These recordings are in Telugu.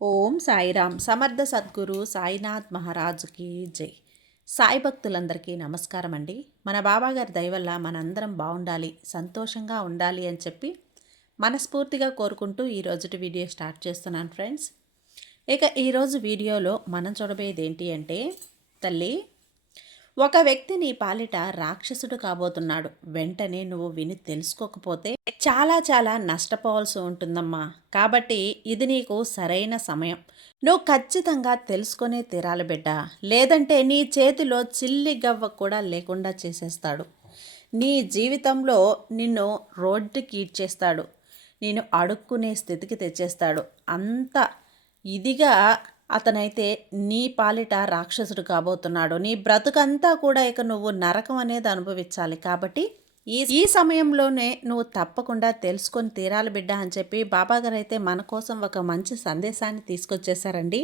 ఓం సాయిరామ్ సమర్థ సద్గురు సాయినాథ్ మహారాజుకి జై. సాయి భక్తులందరికీ నమస్కారం అండి. మన బాబాగారి దయ వల్ల మనందరం బాగుండాలి, సంతోషంగా ఉండాలి అని చెప్పి మనస్ఫూర్తిగా కోరుకుంటూ ఈరోజుటి వీడియో స్టార్ట్ చేస్తున్నాను ఫ్రెండ్స్. ఇక ఈరోజు వీడియోలో మనం చూడబోయేది ఏంటి అంటే, తల్లి, ఒక వ్యక్తి నీ పాలిట రాక్షసుడు కాబోతున్నాడు. వెంటనే నువ్వు విని తెలుసుకోకపోతే చాలా చాలా నష్టపోవాల్సి ఉంటుందమ్మా. కాబట్టి ఇది నీకు సరైన సమయం. నువ్వు ఖచ్చితంగా తెలుసుకొనే తీరాలి బిడ్డ. లేదంటే నీ చేతిలో చిల్లి గవ్వ కూడా లేకుండా చేసేస్తాడు. నీ జీవితంలో నిన్ను రోడ్డుకి ఈడ్చేస్తాడు. నేను అడుక్కునే స్థితికి తెచ్చేస్తాడు. అంత ఇదిగా అతనైతే నీ పాలిట రాక్షసుడు కాబోతున్నాడు. నీ బ్రతుకంతా కూడా ఇక నువ్వు నరకం అనేది అనుభవించాలి. కాబట్టి ఈ సమయంలోనే నువ్వు తప్పకుండా తెలుసుకొని తీరాలి బిడ్డ అని చెప్పి బాబాగారు అయితే మన కోసం ఒక మంచి సందేశాన్ని తీసుకొచ్చేసారండి.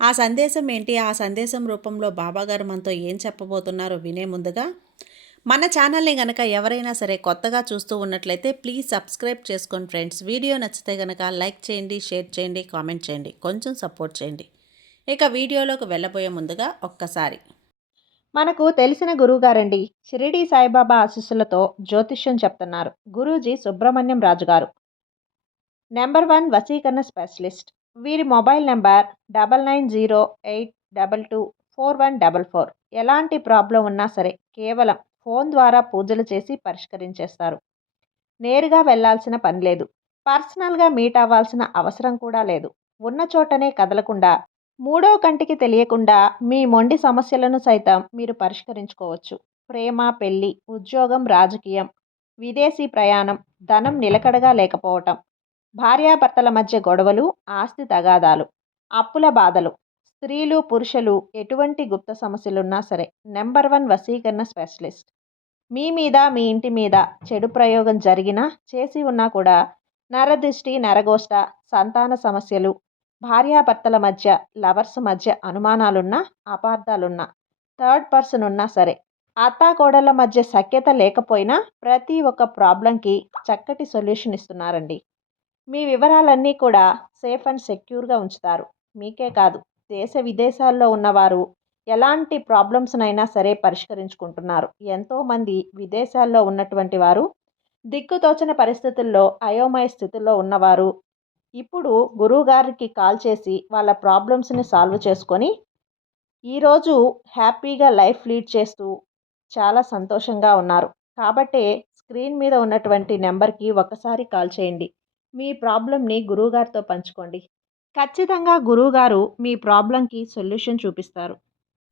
ఆ సందేశం ఏంటి, ఆ సందేశం రూపంలో బాబాగారు మనతో ఏం చెప్పబోతున్నారో వినే ముందుగా మన ఛానల్ని కనుక ఎవరైనా సరే కొత్తగా చూస్తూ ఉన్నట్లయితే ప్లీజ్ సబ్స్క్రైబ్ చేసుకోండి ఫ్రెండ్స్. వీడియో నచ్చితే కనుక లైక్ చేయండి, షేర్ చేయండి, కామెంట్ చేయండి, కొంచెం సపోర్ట్ చేయండి. ఇక వీడియోలోకి వెళ్ళబోయే ముందుగా ఒక్కసారి మనకు తెలిసిన గురువుగారండి. షిరిడి సాయిబాబా ఆశీస్సులతో జ్యోతిష్యం చెప్తున్నారు గురూజీ సుబ్రహ్మణ్యం రాజు గారు. నెంబర్ 1 వశీకరణ స్పెషలిస్ట్. వీరి మొబైల్ నెంబర్ 9908224144. ఎలాంటి ప్రాబ్లం ఉన్నా సరే కేవలం ఫోన్ ద్వారా పూజలు చేసి పరిష్కరించేస్తారు. నేరుగా వెళ్లాల్సిన పని లేదు. పర్సనల్గా మీట్ అవ్వాల్సిన అవసరం కూడా లేదు. ఉన్న చోటనే కదలకుండా, మూడో కంటికి తెలియకుండా మీ మొండి సమస్యలను సైతం మీరు పరిష్కరించుకోవచ్చు. ప్రేమ, పెళ్లి, ఉద్యోగం, రాజకీయం, విదేశీ ప్రయాణం, ధనం నిలకడగా లేకపోవటం, భార్యాభర్తల మధ్య గొడవలు, ఆస్తి తగాదాలు, అప్పుల బాధలు, స్త్రీలు పురుషులు ఎటువంటి గుప్త సమస్యలున్నా సరే నెంబర్ 1 వశీకరణ స్పెషలిస్ట్. మీ మీద, మీ ఇంటి మీద చెడు ప్రయోగం జరిగినా, చేసి ఉన్నా కూడా నరదృష్టి, నరగోష్ట, సంతాన సమస్యలు, భార్యాభర్తల మధ్య, లవర్స్ మధ్య అనుమానాలున్నా, అపార్థాలున్నా, థర్డ్ పర్సన్ ఉన్నా సరే, అత్తాకోడళ్ళ మధ్య సఖ్యత లేకపోయినా ప్రతి ఒక్క ప్రాబ్లంకి చక్కటి సొల్యూషన్ ఇస్తున్నారండి. మీ వివరాలన్నీ కూడా సేఫ్ అండ్ సెక్యూర్గా ఉంచుతారు. మీకే కాదు, దేశ విదేశాల్లో ఉన్నవారు ఎలాంటి ప్రాబ్లమ్స్నైనా సరే పరిష్కరించుకుంటున్నారు. ఎంతోమంది విదేశాల్లో ఉన్నటువంటి వారు, దిక్కుతోచని పరిస్థితుల్లో అయోమయ స్థితిలో ఉన్నవారు ఇప్పుడు గురువుగారికి కాల్ చేసి వాళ్ళ ప్రాబ్లమ్స్ని సాల్వ్ చేసుకొని ఈరోజు హ్యాపీగా లైఫ్ లీడ్ చేస్తూ చాలా సంతోషంగా ఉన్నారు. కాబట్టే స్క్రీన్ మీద ఉన్నటువంటి నెంబర్కి ఒక్కసారి కాల్ చేయండి. మీ ప్రాబ్లమ్ని గురువుగారితో పంచుకోండి. ఖచ్చితంగా గురువుగారు మీ ప్రాబ్లంకి సొల్యూషన్ చూపిస్తారు.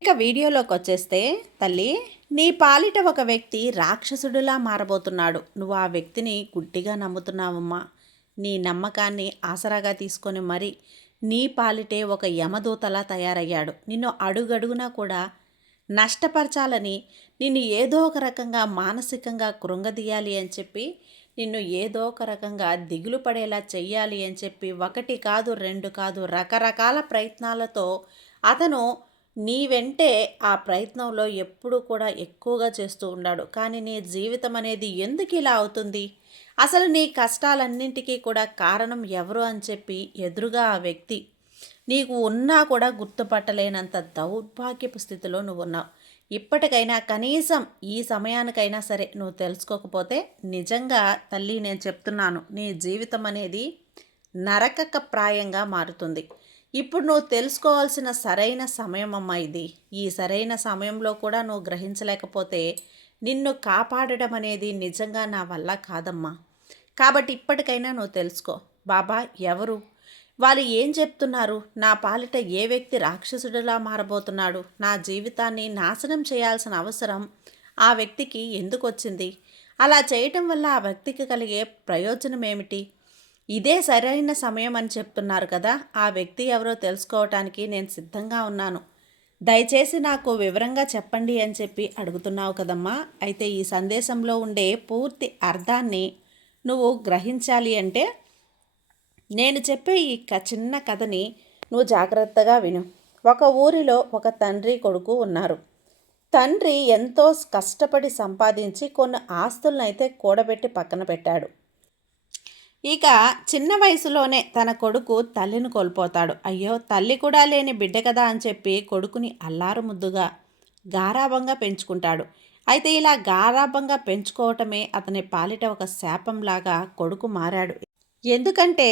ఇక వీడియోలోకి వచ్చేస్తే, తల్లి, నీ పాలిట ఒక వ్యక్తి రాక్షసుడిలా మారబోతున్నాడు. నువ్వు ఆ వ్యక్తిని గుడ్డిగా నమ్ముతున్నావమ్మా. నీ నమ్మకాన్ని ఆసరాగా తీసుకొని మరి నీ పాలిటే ఒక యమదూతలా తయారయ్యాడు. నిన్ను అడుగడుగునా కూడా నష్టపరచాలని, నిన్ను ఏదో ఒక రకంగా మానసికంగా కృంగదీయాలి అని చెప్పి, నిన్ను ఏదో ఒక రకంగా దిగులు పడేలా చెయ్యాలి అని చెప్పి ఒకటి కాదు, రెండు కాదు, రకరకాల ప్రయత్నాలతో అతను నీ వెంటే ఆ ప్రయత్నంలో ఎప్పుడూ కూడా ఎక్కువగా చేస్తూ ఉన్నాడు. కానీ నీ జీవితం అనేది ఎందుకు ఇలా అవుతుంది, అసలు నీ కష్టాలన్నింటికీ కూడా కారణం ఎవరు అని చెప్పి ఎదురుగా ఆ వ్యక్తి నీకు ఉన్నా కూడా గుర్తుపట్టలేనంత దౌర్భాగ్యపు స్థితిలో నువ్వు ఉన్నావు. ఇప్పటికైనా కనీసం ఈ సమయానికైనా సరే నువ్వు తెలుసుకోకపోతే నిజంగా తల్లి నేను చెప్తున్నాను, నీ జీవితం అనేది నరకక ప్రాయంగా మారుతుంది. ఇప్పుడు నువ్వు తెలుసుకోవాల్సిన సరైన సమయం అమ్మా ఇది. ఈ సరైన సమయంలో కూడా నువ్వు గ్రహించలేకపోతే నిన్ను కాపాడడం అనేది నిజంగా నా వల్ల కాదమ్మా. కాబట్టి ఇప్పటికైనా నువ్వు తెలుసుకో. బాబా ఎవరు, వాళ్ళు ఏం చెప్తున్నారు, నా పాలిట ఏ వ్యక్తి రాక్షసుడిలా మారబోతున్నాడు, నా జీవితాన్ని నాశనం చేయాల్సిన అవసరం ఆ వ్యక్తికి ఎందుకు వచ్చింది, అలా చేయటం వల్ల ఆ వ్యక్తికి కలిగే ప్రయోజనం ఏమిటి, ఇదే సరైన సమయం అని చెప్తున్నారు కదా, ఆ వ్యక్తి ఎవరో తెలుసుకోవటానికి నేను సిద్ధంగా ఉన్నాను, దయచేసి నాకు వివరంగా చెప్పండి అని చెప్పి అడుగుతున్నావు కదమ్మా. అయితే ఈ సందేశంలో ఉండే పూర్తి అర్థాన్ని నువ్వు గ్రహించాలి అంటే నేను చెప్పే ఈ చిన్న కథని నువ్వు జాగ్రత్తగా విను. ఒక ఊరిలో ఒక తండ్రి కొడుకు ఉన్నారు. తండ్రి ఎంతో కష్టపడి సంపాదించి కొన్ని ఆస్తులను అయితే కూడబెట్టి పక్కన పెట్టాడు. ఇక చిన్న వయసులోనే తన కొడుకు తల్లిని కోల్పోతాడు. అయ్యో, తల్లి కూడా లేని బిడ్డ కదా అని చెప్పి కొడుకుని అల్లారు ముద్దుగా గారాబంగా పెంచుకుంటాడు. అయితే ఇలా గారాబంగా పెంచుకోవటమే అతని పాలిట ఒక శాపంలాగా కొడుకు మారాడు. ఎందుకంటే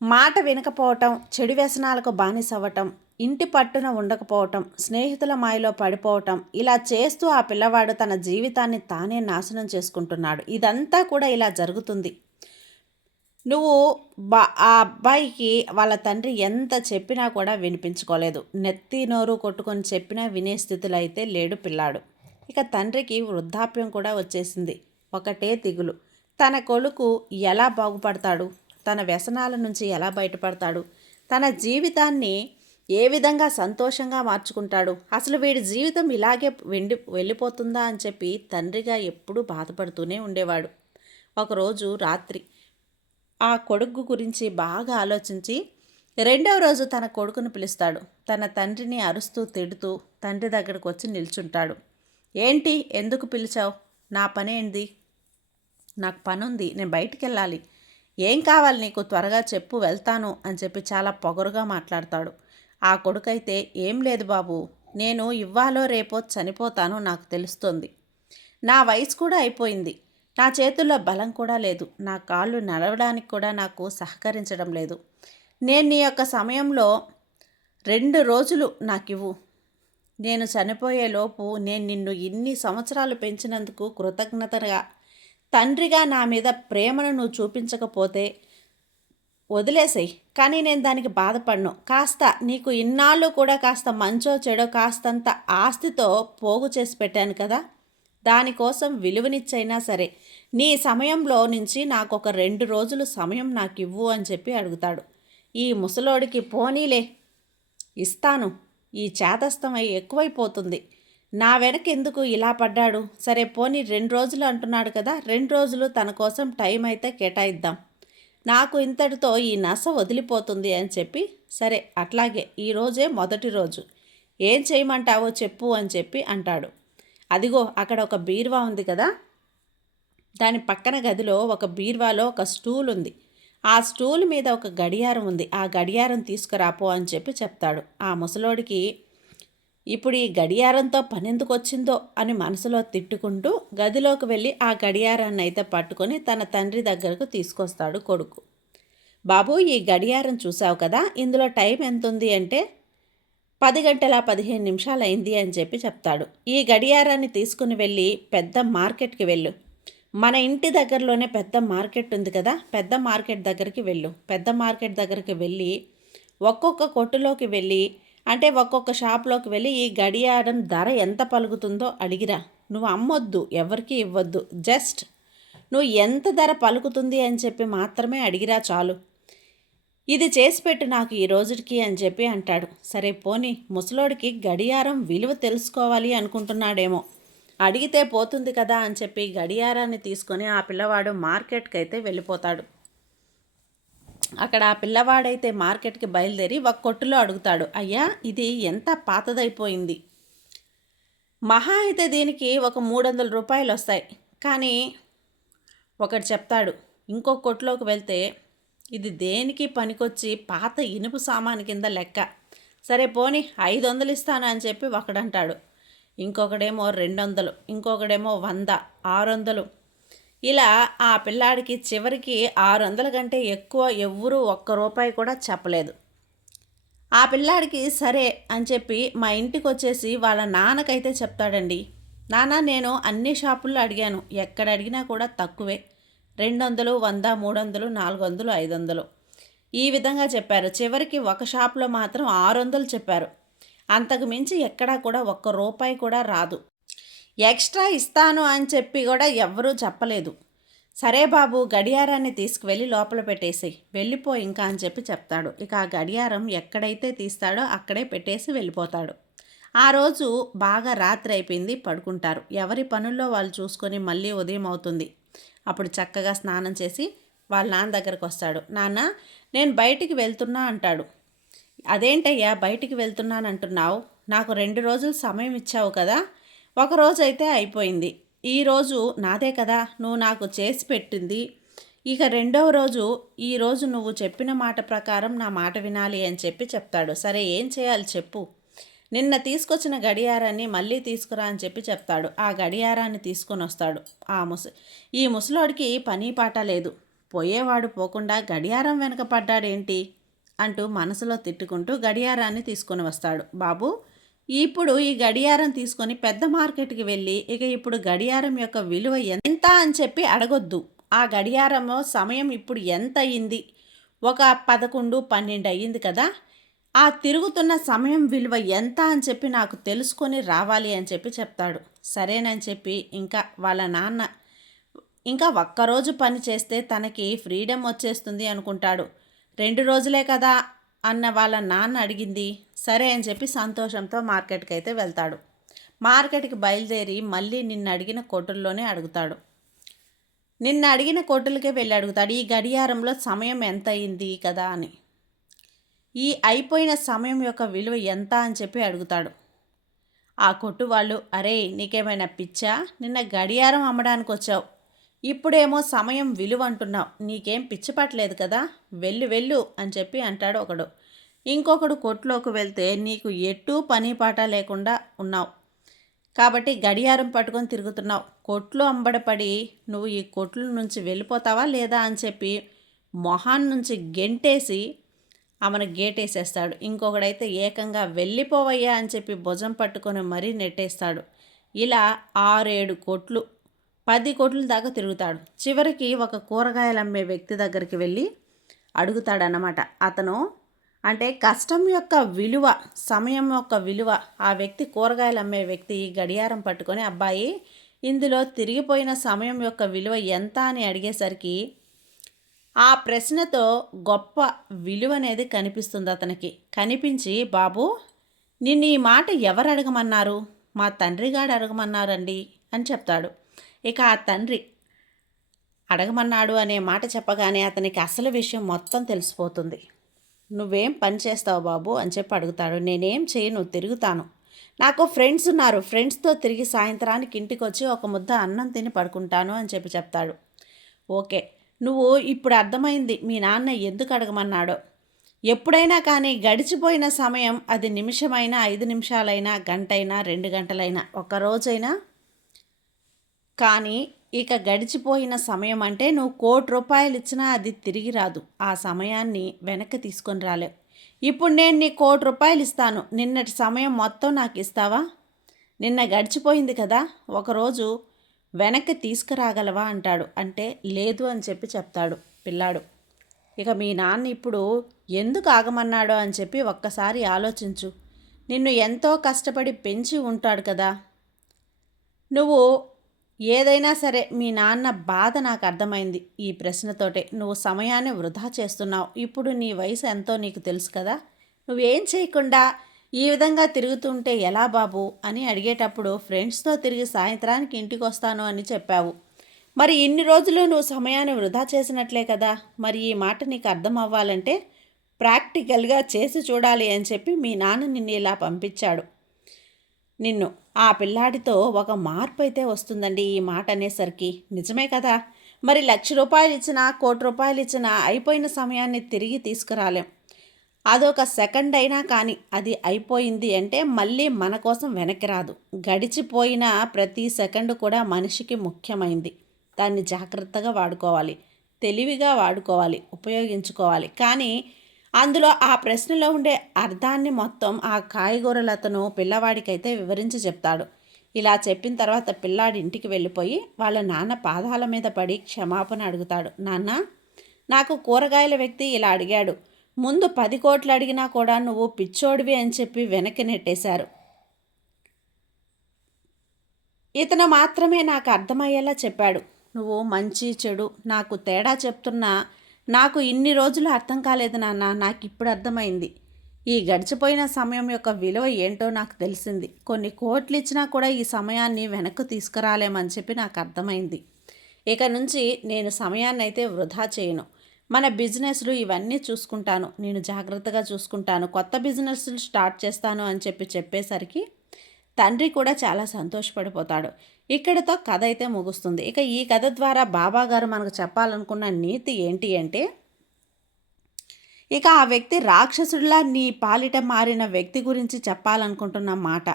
మాట వినకపోవటం, చెడు వ్యసనాలకు బానిసవ్వటం, ఇంటి పట్టున ఉండకపోవటం, స్నేహితుల మాయలో పడిపోవటం, ఇలా చేస్తూ ఆ పిల్లవాడు తన జీవితాన్ని తానే నాశనం చేసుకుంటున్నాడు. ఇదంతా కూడా ఇలా జరుగుతుంది. నువ్వు ఆ అబ్బాయికి వాళ్ళ తండ్రి ఎంత చెప్పినా కూడా వినిపించుకోలేదు. నెత్తి నోరు కొట్టుకొని చెప్పినా వినే స్థితిలో అయితే లేడు పిల్లాడు. ఇక తండ్రికి వృద్ధాప్యం కూడా వచ్చేసింది. ఒకటే దిగులు. తన కొడుకు ఎలా బాగుపడతాడు, తన వ్యసనాల నుంచి ఎలా బయటపడతాడు, తన జీవితాన్ని ఏ విధంగా సంతోషంగా మార్చుకుంటాడు, అసలు వీడి జీవితం ఇలాగే వెళ్ళిపోతుందా అని చెప్పి తండ్రిగా ఎప్పుడూ బాధపడుతూనే ఉండేవాడు. ఒకరోజు రాత్రి ఆ కొడుకు గురించి బాగా ఆలోచించి రెండవ రోజు తన కొడుకును పిలుస్తాడు. తన తండ్రిని అరుస్తూ తిడుతూ తండ్రి దగ్గరకు వచ్చి నిల్చుంటాడు. ఏంటి, ఎందుకు పిలిచావు? నా పనేంది? నాకు పనుంది, నేను బయటికి వెళ్ళాలి. ఏం కావాలి నీకు, త్వరగా చెప్పు, వెళ్తాను అని చెప్పి చాలా పొగరుగా మాట్లాడతాడు. ఆ కొడుకైతే ఏం లేదు బాబు, నేను ఇవ్వాలో రేపో చనిపోతాను, నాకు తెలుస్తుంది. నా వయసు కూడా అయిపోయింది. నా చేతుల్లో బలం కూడా లేదు. నా కాళ్ళు నడవడానికి కూడా నాకు సహకరించడం లేదు. నేను నీ యొక్క సమయంలో 2 రోజులు నాకివ్వు. నేను చనిపోయేలోపు నేను నిన్ను ఇన్ని సంవత్సరాలు పెంచినందుకు కృతజ్ఞతగా, తండ్రిగా నా మీద ప్రేమను నువ్వు చూపించకపోతే వదిలేసేయి, కానీ నేను దానికి బాధపడను. కాస్త నీకు ఇన్నాళ్ళు కూడా కాస్త మంచో చెడో కాస్తంత ఆస్తితో పోగు చేసి పెట్టాను కదా, దానికోసం విలువనిచ్చైనా సరే నీ సమయంలో నుంచి నాకు ఒక 2 రోజులు సమయం నాకు ఇవ్వు అని చెప్పి అడుగుతాడు. ఈ ముసలోడికి పోనీలే ఇస్తాను, ఈ చేతస్థమై ఎక్కువైపోతుంది, నా వెనక ఎందుకు ఇలా పడ్డాడు, సరే పోనీ 2 రోజులు అంటున్నాడు కదా, 2 రోజులు తన కోసం టైం అయితే కేటాయిద్దాం, నాకు ఇంతటితో ఈ నస వదిలిపోతుంది అని చెప్పి, సరే అట్లాగే ఈరోజే మొదటి రోజు, ఏం చేయమంటావో చెప్పు అని చెప్పి అంటాడు. అదిగో అక్కడ ఒక బీరువా ఉంది కదా, దాని పక్కన గదిలో ఒక బీరువాలో ఒక స్టూల్ ఉంది, ఆ స్టూల్ మీద ఒక గడియారం ఉంది, ఆ గడియారం తీసుకురాపో అని చెప్పి చెప్తాడు. ఆ ముసలోడికి ఇప్పుడు ఈ గడియారంతో పనెందుకు వచ్చిందో అని మనసులో తిట్టుకుంటూ గదిలోకి వెళ్ళి ఆ గడియారాన్ని అయితే పట్టుకొని తన తండ్రి దగ్గరకు తీసుకొస్తాడు కొడుకు. బాబు, ఈ గడియారం చూసావు కదా, ఇందులో టైం ఎంత ఉంది అంటే 10 గంటల 15 నిమిషాలు అయింది అని చెప్పి చెప్తాడు. ఈ గడియారాన్ని తీసుకుని వెళ్ళి పెద్ద మార్కెట్కి వెళ్ళు, మన ఇంటి దగ్గరలోనే పెద్ద మార్కెట్ ఉంది కదా, పెద్ద మార్కెట్ దగ్గరికి వెళ్ళు. పెద్ద మార్కెట్ దగ్గరికి వెళ్ళి ఒక్కొక్క కొట్టులోకి వెళ్ళి, అంటే ఒక్కొక్క షాప్లోకి వెళ్ళి ఈ గడియారం ధర ఎంత పలుకుతుందో అడిగిరా. నువ్వు అమ్మొద్దు, ఎవరికి ఇవ్వద్దు, జస్ట్ నువ్వు ఎంత ధర పలుకుతుంది అని చెప్పి మాత్రమే అడిగిరా చాలు. ఇది చేసిపెట్టు నాకు ఈ రోజుకి అని చెప్పి అంటాడు. సరే పోనీ, ముసలోడికి గడియారం విలువ తెలుసుకోవాలి అనుకుంటున్నాడేమో, అడిగితే పోతుంది కదా అని చెప్పి గడియారాన్ని తీసుకొని ఆ పిల్లవాడు మార్కెట్కి అయితే వెళ్ళిపోతాడు. అక్కడ ఆ పిల్లవాడైతే మార్కెట్కి బయలుదేరి ఒక కొట్టులో అడుగుతాడు. అయ్యా, ఇది ఎంత పాతదైపోయింది, మహా అయితే దీనికి ఒక 300 రూపాయలు వస్తాయి, కానీ ఒకటి చెప్తాడు, ఇంకో కొట్టులోకి వెళ్తే ఇది దేనికి పనికొచ్చి పాత ఇనుపు సామాను కింద లెక్క, సరే పోనీ 500 ఇస్తాను అని చెప్పి ఒకడంటాడు. ఇంకొకడేమో 200, ఇంకొకడేమో 100, 600. ఇలా ఆ పిల్లాడికి చివరికి 600 కంటే ఎక్కువ ఎవ్వరూ ₹1 కూడా చెప్పలేదు. ఆ పిల్లాడికి సరే అని చెప్పి మా ఇంటికి వచ్చేసి వాళ్ళ నాన్నకైతే చెప్తాడండి. నాన్న, నేను అన్ని షాపుల్లో అడిగాను, ఎక్కడ అడిగినా కూడా తక్కువే, 200, 100, 300, 400, 500 ఈ విధంగా చెప్పారు. చివరికి ఒక షాప్లో మాత్రం 600 చెప్పారు. అంతకు మించి ఎక్కడా కూడా ₹1 కూడా రాదు. ఎక్స్ట్రా ఇస్తాను అని చెప్పి కూడా ఎవ్వరూ చెప్పలేదు. సరే బాబు, గడియారాన్ని తీసుకువెళ్ళి లోపల పెట్టేసి వెళ్ళిపో ఇంకా అని చెప్పి చెప్తాడు. ఇక ఆ గడియారం ఎక్కడైతే తీస్తాడో అక్కడే పెట్టేసి వెళ్ళిపోతాడు. ఆ రోజు బాగా రాత్రి అయిపోయింది, పడుకుంటారు. ఎవరి పనుల్లో వాళ్ళు చూసుకొని మళ్ళీ ఉదయం అవుతుంది. అప్పుడు చక్కగా స్నానం చేసి వాళ్ళ నాన్న దగ్గరకు వస్తాడు. నాన్న, నేను బయటికి వెళ్తున్నా అంటాడు. అదేంటయ్యా బయటికి వెళ్తున్నానంటున్నావు, నాకు 2 రోజులు సమయం ఇచ్చావు కదా, ఒక రోజు అయితే అయిపోయింది, ఈరోజు నాదే కదా, నువ్వు నాకు చేసి పెట్టింది, ఇక రెండవ రోజు, ఈరోజు నువ్వు చెప్పిన మాట ప్రకారం నా మాట వినాలి అని చెప్పి చెప్తాడు. సరే ఏం చేయాలి చెప్పు. నిన్న తీసుకొచ్చిన గడియారాన్ని మళ్ళీ తీసుకురా అని చెప్పి చెప్తాడు. ఆ గడియారాన్ని తీసుకొని వస్తాడు. ఈ ముసలోడికి పని పాట లేదు. పోయేవాడు పోకుండా గడియారం వెనక పడ్డాడేంటి అంటూ మనసులో తిట్టుకుంటూ గడియారాన్ని తీసుకొని వస్తాడు. బాబు, ఇప్పుడు ఈ గడియారం తీసుకొని పెద్ద మార్కెట్కి వెళ్ళి ఇక ఇప్పుడు గడియారం యొక్క విలువ ఎంత అని చెప్పి అడగొద్దు. ఆ గడియారము సమయం ఇప్పుడు ఎంత అయ్యింది? ఒక 11, 12 అయ్యింది కదా. ఆ తిరుగుతున్న సమయం విలువ ఎంత అని చెప్పి నాకు తెలుసుకొని రావాలి అని చెప్పి చెప్తాడు. సరేనని చెప్పి ఇంకా వాళ్ళ నాన్న ఇంకా ఒక్కరోజు పని చేస్తే తనకి ఫ్రీడమ్ వచ్చేస్తుంది అనుకుంటాడు. 2 రోజులే కదా అన్న వాళ్ళ నాన్న అడిగింది. సరే అని చెప్పి సంతోషంతో మార్కెట్కి అయితే వెళ్తాడు. మార్కెట్కి బయలుదేరి మళ్ళీ నిన్న అడిగిన కొట్టుల్లోనే అడుగుతాడు. నిన్న అడిగిన కొట్టులకే వెళ్ళి అడుగుతాడు, ఈ గడియారంలో సమయం ఎంత అయింది కదా అని. ఈ అయిపోయిన సమయం యొక్క విలువ ఎంత అని చెప్పి అడుగుతాడు. ఆ కొట్టు వాళ్ళు, అరే నీకేమైనా పిచ్చా? నిన్న గడియారం అమ్మడానికి వచ్చావు, ఇప్పుడేమో సమయం విలువ అంటున్నావు. నీకేం పిచ్చి పట్టలేదు కదా, వెళ్ళు అని చెప్పి అంటాడు ఒకడు. ఇంకొకడు కొట్టులోకి వెళ్తే, నీకు ఎట్టూ పని పాట లేకుండా ఉన్నావు కాబట్టి గడియారం పట్టుకొని తిరుగుతున్నావు. కొట్లు అంబడపడి నువ్వు ఈ కొట్ల నుంచి వెళ్ళిపోతావా లేదా అని చెప్పి మొహాన్ నుంచి గెంటేసి ఆమెను గేటేసేస్తాడు. ఇంకొకడైతే ఏకంగా వెళ్ళిపోవయ్యా అని చెప్పి భుజం పట్టుకొని మరీ నెట్టేస్తాడు. ఇలా 6-7 కొట్లు, 10 కొట్ల దాకా తిరుగుతాడు. చివరికి ఒక కూరగాయలు అమ్మే వ్యక్తి దగ్గరికి వెళ్ళి అడుగుతాడన్నమాట. అతను అంటే కష్టం యొక్క విలువ, సమయం యొక్క విలువ. ఆ వ్యక్తి, కూరగాయలు అమ్మే వ్యక్తి, గడియారం పట్టుకొని, అబ్బాయి ఇందులో తిరిగిపోయిన సమయం యొక్క విలువ ఎంత అని అడిగేసరికి ఆ ప్రశ్నతో గొప్ప విలువ అనేది కనిపిస్తుంది అతనికి. కనిపించి, బాబు నిన్ను ఈ మాట ఎవరు అడగమన్నారు? మా తండ్రి గారు అడగమన్నారండి అని చెప్తాడు. ఇక ఆ తండ్రి అడగమన్నాడు అనే మాట చెప్పగానే అతనికి అసలు విషయం మొత్తం తెలిసిపోతుంది. నువ్వేం పని చేస్తావు బాబు అని చెప్పి అడుగుతాడు. నేనేం చేయను, తిరుగుతాను. నాకు ఫ్రెండ్స్ ఉన్నారు, ఫ్రెండ్స్తో తిరిగి సాయంత్రానికి ఇంటికి వచ్చి ఒక ముద్ద అన్నం తిని పడుకుంటాను అని చెప్పి చెప్తాడు. ఓకే, నువ్వు ఇప్పుడు అర్థమైంది మీ నాన్న ఎందుకు అడగమన్నాడో. ఎప్పుడైనా కానీ గడిచిపోయిన సమయం, అది నిమిషమైనా, 5 నిమిషాలైనా, గంటైనా, 2 గంటలైనా, ఒక రోజైనా కానీ ఇక గడిచిపోయిన సమయం అంటే నువ్వు 1,00,00,000 రూపాయలు ఇచ్చినా అది తిరిగి రాదు. ఆ సమయాన్ని వెనక్కి తీసుకొని రాలేవు. ఇప్పుడు నేను నీ 1,00,00,000 రూపాయలు ఇస్తాను, నిన్నటి సమయం మొత్తం నాకు ఇస్తావా? నిన్న గడిచిపోయింది కదా, ఒకరోజు వెనక్కి తీసుకురాగలవా అంటాడు. అంటే లేదు అని చెప్పి చెప్తాడు పిల్లాడు. ఇక మీ నాన్న ఇప్పుడు ఎందుకు ఆగమన్నాడో అని చెప్పి ఒక్కసారి ఆలోచించు. నిన్ను ఎంతో కష్టపడి పెంచి ఉంటాడు కదా. నువ్వు ఏదైనా సరే, మీ నాన్న బాధ నాకు అర్థమైంది. ఈ ప్రశ్నతోటే నువ్వు సమయాన్ని వృధా చేస్తున్నావు. ఇప్పుడు నీ వయసు ఎంతో నీకు తెలుసు కదా. నువ్వేం చేయకుండా ఈ విధంగా తిరుగుతుంటే ఎలా బాబు అని అడిగేటప్పుడు, ఫ్రెండ్స్తో తిరిగి సాయంత్రానికి ఇంటికి వస్తాను అని చెప్పావు. మరి ఇన్ని రోజులు నువ్వు సమయాన్ని వృధా చేసినట్లే కదా. మరి ఈ మాట నీకు అర్థం అవ్వాలంటే ప్రాక్టికల్గా చేసి చూడాలి అని చెప్పి మీ నాన్న నిన్ను ఇలా పంపించాడు. నిన్ను ఆ పిల్లాడితో ఒక మార్పు అయితే వస్తుందండి ఈ మాట అనేసరికి. నిజమే కదా. మరి 1,00,000 రూపాయలు ఇచ్చినా, 1,00,00,000 రూపాయలు ఇచ్చినా అయిపోయిన సమయాన్ని తిరిగి తీసుకురాలేం. అదొక సెకండ్ అయినా కానీ అది అయిపోయింది అంటే మళ్ళీ మన కోసం వెనక్కి రాదు. గడిచిపోయిన ప్రతి సెకండ్ కూడా మనిషికి ముఖ్యమైంది. దాన్ని జాగ్రత్తగా వాడుకోవాలి, తెలివిగా వాడుకోవాలి, ఉపయోగించుకోవాలి. కానీ అందులో ఆ ప్రశ్నలో ఉండే అర్థాన్ని మొత్తం ఆ కాయగూరలతను పిల్లవాడికైతే వివరించి చెప్తాడు. ఇలా చెప్పిన తర్వాత పిల్లాడి ఇంటికి వెళ్ళిపోయి వాళ్ళ నాన్న పాదాల మీద పడి క్షమాపణ అడుగుతాడు. నాన్న, నాకు కూరగాయల వ్యక్తి ఇలా అడిగాడు, ముందు 10 కోట్లు అడిగినా కూడా నువ్వు పిచ్చోడివి అని చెప్పి వెనక్కి నెట్టేశారు. ఇతను మాత్రమే నాకు అర్థమయ్యేలా చెప్పాడు. నువ్వు మంచి చెడు నాకు తేడా చెప్తున్నా నాకు ఇన్ని రోజులు అర్థం కాలేదు నాన్న. నాకు ఇప్పుడు అర్థమైంది. ఈ గడిచిపోయిన సమయం యొక్క విలువ ఏంటో నాకు తెలిసింది. కొన్ని కోట్లు ఇచ్చినా కూడా ఈ సమయాన్ని వెనక్కు తీసుకురాలేమని చెప్పి నాకు అర్థమైంది. ఇక నుంచి నేను సమయాన్ని అయితే వృధా చేయను. మన బిజినెస్లు ఇవన్నీ చూసుకుంటాను, నేను జాగ్రత్తగా చూసుకుంటాను, కొత్త బిజినెస్లు స్టార్ట్ చేస్తాను అని చెప్పేసరికి తండ్రి కూడా చాలా సంతోషపడిపోతాడు. ఇక్కడితో కథ అయితే ముగుస్తుంది. ఇక ఈ కథ ద్వారా బాబా గారు మనకు చెప్పాలనుకున్న నీతి ఏంటి అంటే, ఇక ఆ వ్యక్తి రాక్షసుడిలా నీ పాలిట మారిన వ్యక్తి గురించి చెప్పాలనుకుంటున్న మాట.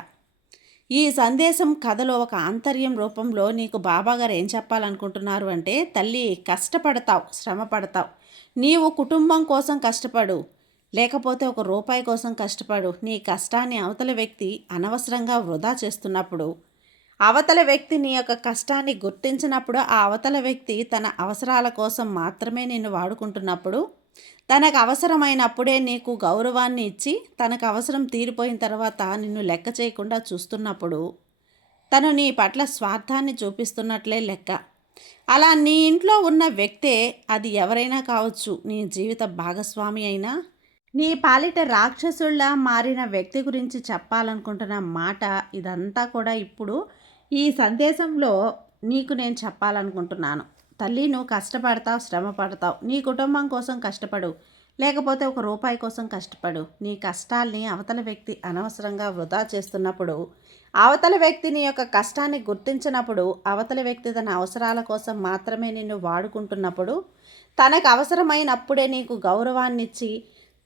ఈ సందేశం కథలో ఒక ఆంతర్యం రూపంలో నీకు బాబాగారు ఏం చెప్పాలనుకుంటున్నారు అంటే, తల్లి కష్టపడతావు, శ్రమ పడతావు, నీవు కుటుంబం కోసం కష్టపడు, లేకపోతే ఒక రూపాయి కోసం కష్టపడు. నీ కష్టాన్ని అవతల వ్యక్తి అనవసరంగా వృధా చేస్తున్నప్పుడు, అవతల వ్యక్తి నీ యొక్క కష్టాన్ని గుర్తించినప్పుడు, ఆ అవతల వ్యక్తి తన అవసరాల కోసం మాత్రమే నిన్ను వాడుకుంటున్నప్పుడు, తనకు అవసరమైనప్పుడే నీకు గౌరవాన్ని ఇచ్చి, తనకు అవసరం తీరిపోయిన తర్వాత నిన్ను లెక్క చేయకుండా చూస్తున్నప్పుడు, తను నీ పట్ల స్వార్థాన్ని చూపిస్తున్నట్లే లెక్క. అలా నీ ఇంట్లో ఉన్న వ్యక్తే, అది ఎవరైనా కావచ్చు, నీ జీవిత భాగస్వామి అయినా, నీ పాలిట రాక్షసుల్లా మారిన వ్యక్తి గురించి చెప్పాలనుకుంటున్న మాట ఇదంతా కూడా ఇప్పుడు ఈ సందేశంలో నీకు నేను చెప్పాలనుకుంటున్నాను. తల్లి, నువ్వు కష్టపడతావు, శ్రమ పడతావు, నీ కుటుంబం కోసం కష్టపడు, లేకపోతే ఒక రూపాయి కోసం కష్టపడు. నీ కష్టాల్ని అవతల వ్యక్తి అనవసరంగా వృధా చేస్తున్నప్పుడు, అవతల వ్యక్తి నీ యొక్క కష్టాన్ని గుర్తించినప్పుడు, అవతల వ్యక్తి తన అవసరాల కోసం మాత్రమే నిన్ను వాడుకుంటున్నప్పుడు, తనకు అవసరమైనప్పుడే నీకు గౌరవాన్నిచ్చి,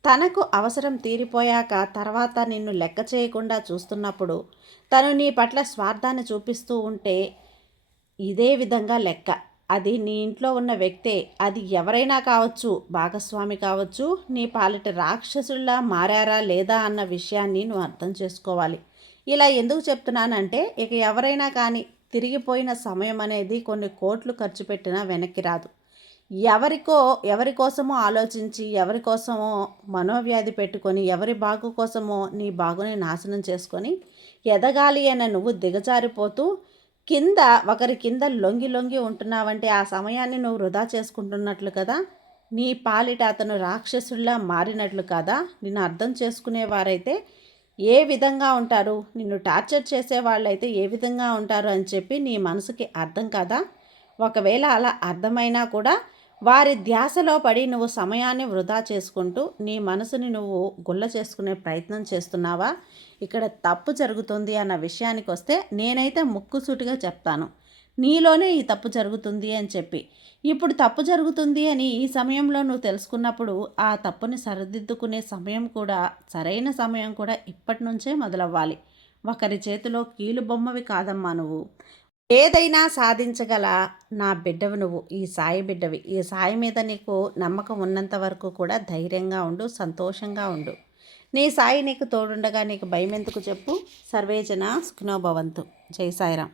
తనకు అవసరం తీరిపోయాక తర్వాత నిన్ను లెక్క చేయకుండా చూస్తున్నప్పుడు, తను నీ పట్ల స్వార్థాన్ని చూపిస్తూ ఉంటే, ఇదే విధంగా లెక్క. అది నీ ఇంట్లో ఉన్న వ్యక్తే, అది ఎవరైనా కావచ్చు, భాగస్వామి కావచ్చు, నీ పాలిట రాక్షసుల్లా మారారా లేదా అన్న విషయాన్ని నువ్వు అర్థం చేసుకోవాలి. ఇలా ఎందుకు చెప్తున్నానంటే, ఇక ఎవరైనా కానీ తిరిగిపోయిన సమయం అనేది కొన్ని కోట్లు ఖర్చు పెట్టినా వెనక్కి రాదు. ఎవరి కోసమో ఆలోచించి, ఎవరి కోసమో మనోవ్యాధి పెట్టుకొని, ఎవరి బాగు కోసమో నీ బాగుని నాశనం చేసుకొని, ఎదగాలి అన్న నువ్వు దిగజారిపోతూ ఒకరి కింద లొంగి లొంగి ఉంటున్నావంటే, ఆ సమయాన్ని నువ్వు వృధా చేసుకుంటున్నట్లు కదా. నీ పాలిట అతను రాక్షసుల్లా మారినట్లు కదా. నిన్ను అర్థం చేసుకునేవారైతే ఏ విధంగా ఉంటారు, నిన్ను టార్చర్ చేసే వాళ్ళైతే ఏ విధంగా ఉంటారు అని చెప్పి నీ మనసుకి అర్థం కదా. ఒకవేళ అలా అర్థమైనా కూడా వారి ధ్యాసలో పడి నువ్వు సమయాన్ని వృధా చేసుకుంటూ నీ మనసుని నువ్వు గుల్ల చేసుకునే ప్రయత్నం చేస్తున్నావా? ఇక్కడ తప్పు జరుగుతుంది అన్న విషయానికి వస్తే, నేనైతే ముక్కుసూటిగా చెప్తాను, నీలోనే ఈ తప్పు జరుగుతుంది అని చెప్పి. ఇప్పుడు తప్పు జరుగుతుంది అని ఈ సమయంలో నువ్వు తెలుసుకున్నప్పుడు, ఆ తప్పుని సరిదిద్దుకునే సమయం కూడా, సరైన సమయం కూడా ఇప్పటి నుంచే మొదలవ్వాలి. ఒకరి చేతిలో కీలుబొమ్మవి కాదమ్మా నువ్వు. ఏదైనా సాధించగల నా బిడ్డవి నువ్వు, ఈ సాయి బిడ్డవి. ఈ సాయి మీద నీకు నమ్మకం ఉన్నంత వరకు కూడా ధైర్యంగా ఉండు, సంతోషంగా ఉండు. నీ సాయి నీకు తోడుండగా నీకు భయం ఎందుకు చెప్పు. సర్వేజన సుఖినో భవంతు. జై సాయిరాం.